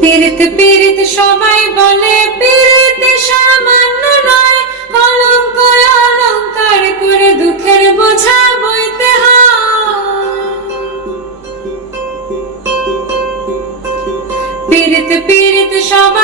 পীড়িত পীড়িত সবাই বলে, পীড়িত সামান্য নয়, কলঙ্ক অলঙ্কার করে দুঃখের বোঝা বইতে হয়। পীড়িত পীড়িত সবাই